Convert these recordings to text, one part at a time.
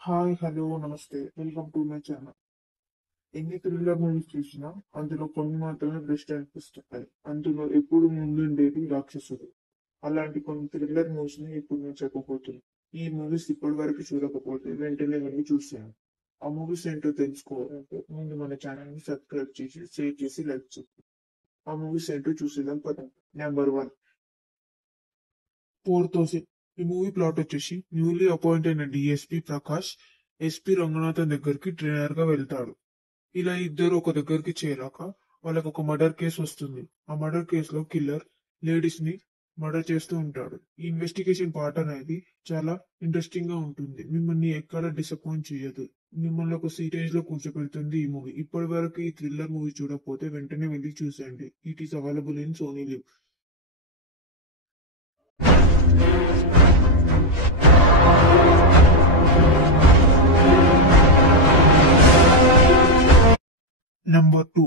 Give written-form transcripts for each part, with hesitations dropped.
Hi, hello, నమస్తే. Welcome to my channel. ఎన్ని thriller movies చూసినా అందులో కొన్ని మాత్రమే బెస్ట్ అనిపిస్తుంటాయి. అందులో ఎప్పుడు ముందుండేది రాక్షసుడు. అలాంటి కొన్ని థ్రిల్లర్ మూవీస్ ని ఇప్పుడు నేను చెప్పబోతున్నాను. ఈ మూవీస్ ఇప్పటి వరకు చూడకపోతే వెంటనే వెళ్ళి చూసాను. ఆ మూవీస్ ఏంటో తెలుసుకోవాలంటే ముందు మన ఛానల్ ని సబ్స్క్రైబ్ చేసి, షేర్ చేసి, లైక్ చేసి. ఆ మూవీస్ ఏంటో చూసేద్దాం పదండి. నెంబర్ 1, 4000. ఈ మూవీ ప్లాట్ వచ్చేసి న్యూలీ అపాయింట్ అయిన డిఎస్పీ ప్రకాష్ ఎస్పీ రంగనాథన్ దగ్గరికి ట్రైనర్ గా వెళ్తాడు. ఇలా ఇద్దరు ఒక దగ్గరికి చేరాక వాళ్ళకు ఒక మర్డర్ కేసు వస్తుంది. ఆ మర్డర్ కేసులో కిల్లర్ లేడీస్ ని మర్డర్ చేస్తూ ఉంటాడు. ఈ ఇన్వెస్టిగేషన్ పార్ట్ అనేది చాలా ఇంట్రెస్టింగ్ గా ఉంటుంది. మిమ్మల్ని ఎక్కడ డిసప్పాయింట్ చేయదు. మిమ్మల్ని ఒక సీరియస్ లో కూర్చోబెడుతుంది ఈ మూవీ. ఇప్పటి వరకు ఈ థ్రిల్లర్ మూవీ చూడకపోతే వెంటనే వెళ్ళి చూసేయండి. It is available in Sony Liv. Number 2,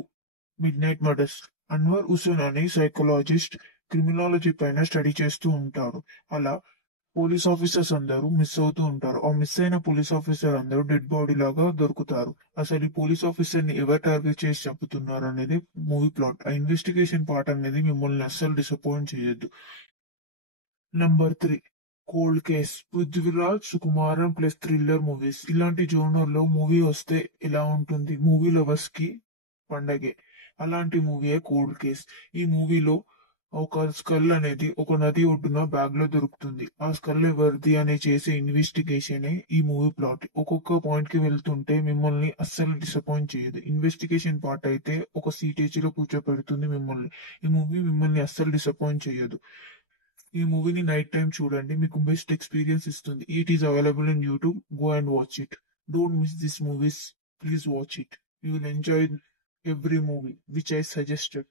midnight murders. Anwar Hussain అనే సైకాలజిస్ట్ క్రిమినాలజీ పైన స్టడీ చేస్తూ ఉంటాడు. అలా పోలీస్ ఆఫీసర్స్ అందరూ మిస్ అవుతూ ఉంటారు. ఆ మిస్ అయిన పోలీస్ ఆఫీసర్ అందరూ డెడ్ బాడీ లాగా దొరుకుతారు. అసలు ఈ పోలీస్ ఆఫీసర్ ని ఎవరు టార్గెట్ చేసి చంపుతున్నారు అనేది మూవీ ప్లాట్. ఆ ఇన్వెస్టిగేషన్ పార్ట్ అనేది మిమ్మల్ని అస్సలు డిసప్పాయింట్ చేయొద్దు. Number 3, cold case. Prithviraj Sukumaran plus thriller movies. ఇలాంటి జోనర్ లో మూవీ వస్తే ఎలా ఉంటుంది? మూవీ లవర్స్ కి పండగే. అలాంటి మూవీయే కోల్డ్ కేస్. ఈ మూవీలో ఒక స్కల్ అనేది ఒక నది ఒడ్డున బ్యాగ్ లో దొరుకుతుంది. ఆ స్కల్ ఎవరిది అనే చేసే ఇన్వెస్టిగేషన్ ఈ మూవీ ప్లాట్. ఒక్కొక్క పాయింట్ కి వెళ్తుంటే మిమ్మల్ని అస్సలు డిసప్పాయింట్ చేయదు. ఇన్వెస్టిగేషన్ పార్ట్ అయితే ఒక సీటేజ్ లో కూర్చోపెడుతుంది మిమ్మల్ని. ఈ మూవీ మిమ్మల్ని అస్సలు డిసప్పాయింట్ చేయదు. ఈ మూవీని నైట్ టైం చూడండి, మీకు బెస్ట్ ఎక్స్పీరియన్స్ ఇస్తుంది. It is available in YouTube. Go and watch it. Don't miss this movies. Please watch it. You will enjoy every movie which I suggested.